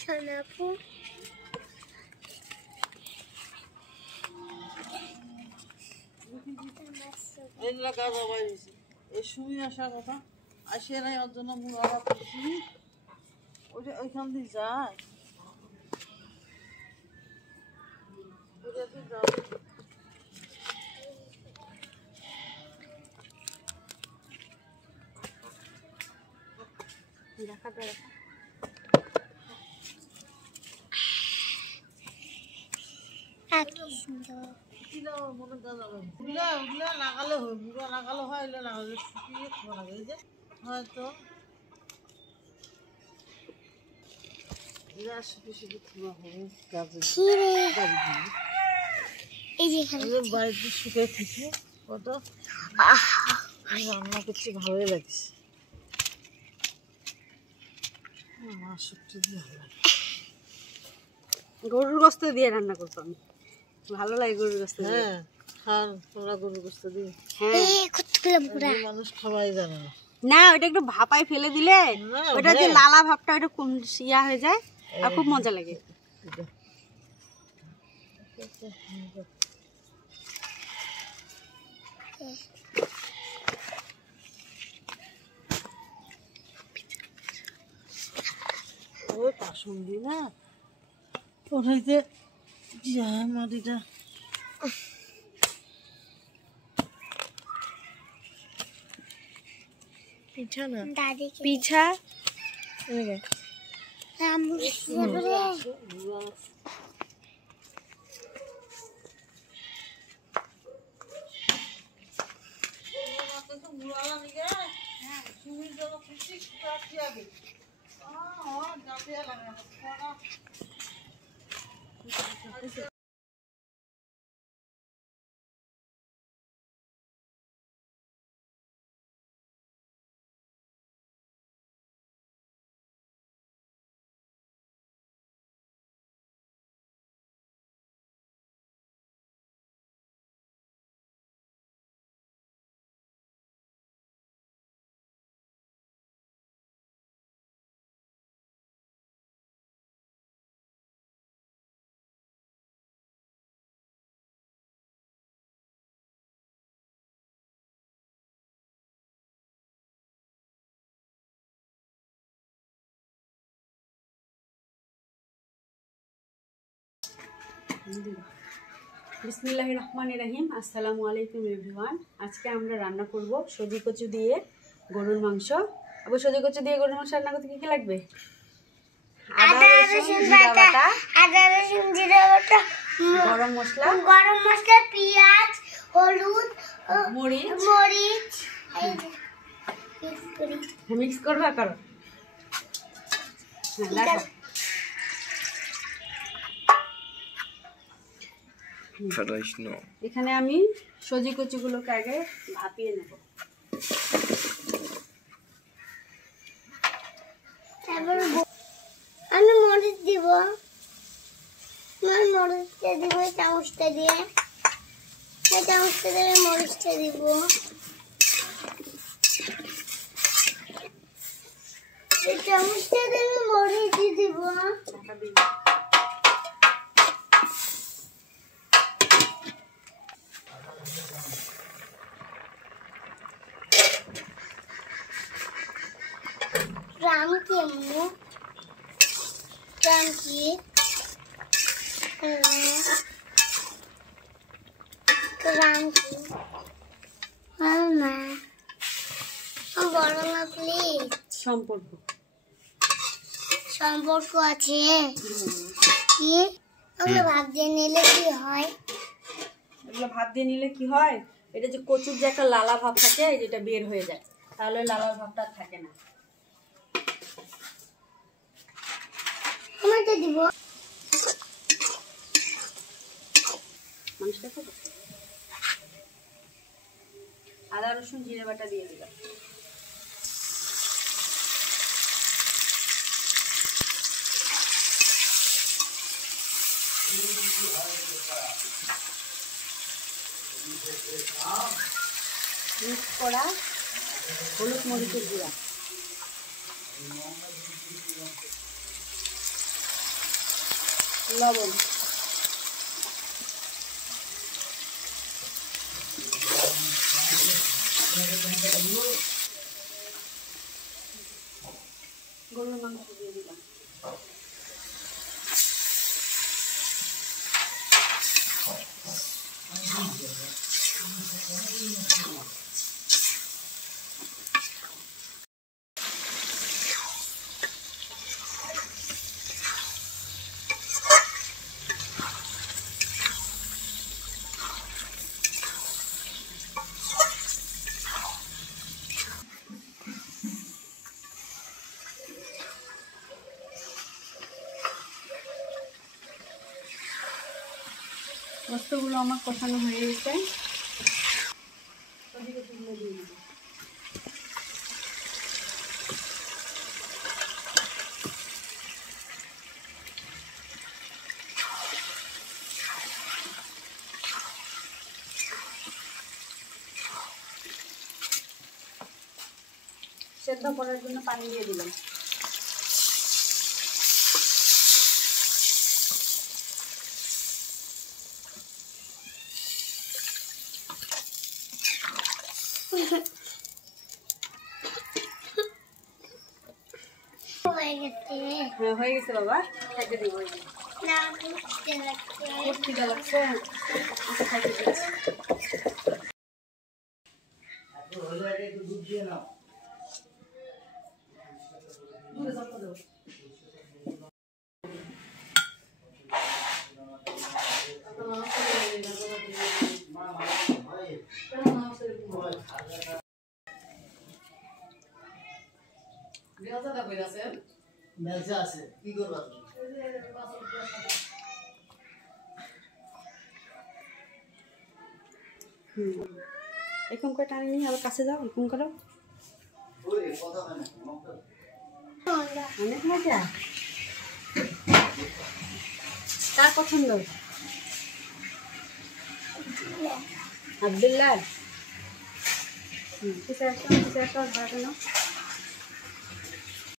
সোনাপু শুনি আসার কথা আসে নাই ওর জন্য মুড়া করছি ওইখান দিয়ে যায় লাগালে হয় মুড়া লাগালে হয় লাগালে শুকিয়ে খাওয়া লাগে এই যে হয়তো বাড়িতে শুকিয়ে থেকে কত রান্না করছি ভালোই লাগছে গরুর গোস্ত দিয়ে রান্না করতো আমি ভালো লাগে গরুর গোস্ত হ্যাঁ খান তোমরা গরুর গোস্ত দিয়ে মানুষ খাওয়াই জানে না না ওটা একটু ভাপায় ফেলে দিলে ওটা যে লালা ভাবটা ওটা ইয়া হয়ে যায় আর খুব মজা লাগে ওই পাশুন্দি না ওটাইতে যায় মাটিটা পিঠা না পিঠা বিসমিল্লাহির রহমানির রহিম। আসসালামু আলাইকুম এভরিওয়ান। আজকে আমরা রান্না করব সজি কচু দিয়ে গরুর মাংস। আবার সজি কচু দিয়ে গরুর মাংস রান্না করতে কি কি লাগবে? আদা রসুন জিরা বাটা, গরম মশলা, পেঁয়াজ, হলুদ, মরিচ মিক্স করবা করো। হ্যাঁ এখানে আমি সজি কচুগুলোকে আগে ভাপিয়ে নেব। আমি মরিচ দিব, মরিচটা দিব চামচটা দিয়ে, চামচটা দিয়ে মরিচটা দিব, চামচটা দিয়ে মরিচ দিব, সম্পর্ক আছে কি? আমরা ভাত দিয়ে নিলে কি হয়? এগুলো ভাত দিয়ে নিলে কি হয়? এটা যে কচুর যে একটা লালা ভাব থাকে যেটা বের হয়ে যায়, তাহলে লালা ভাবটা থাকে না। টমেটো দিব, মাংসটা তো আদা রসুন জিরে বাটা দিয়ে দিলাম। মিক্স করা হলুদ মরিচের গুঁড়া, লবণ, গরুর মাংস দিয়ে দিলাম। গোস্তগুলো আমার কষানো হয়ে গেছে, দিয়ে দিবো। সেদ্ধ করার জন্য পানি দিয়ে দিলাম। হয়ে গেছে। হ্যাঁ হয়ে গেছে বাবা, খাইতে দিব। না করতে লাগছে। খিদা লাগছে, খাইতে দিচ্ছি। আছে কি করবা এরকম করে টানি নিয়ে আবার কাছে যাও, এরকম করো। অনেক মজা। কার পছন্দ? আব্দুল্লাহ। কিছু একটা বানানো।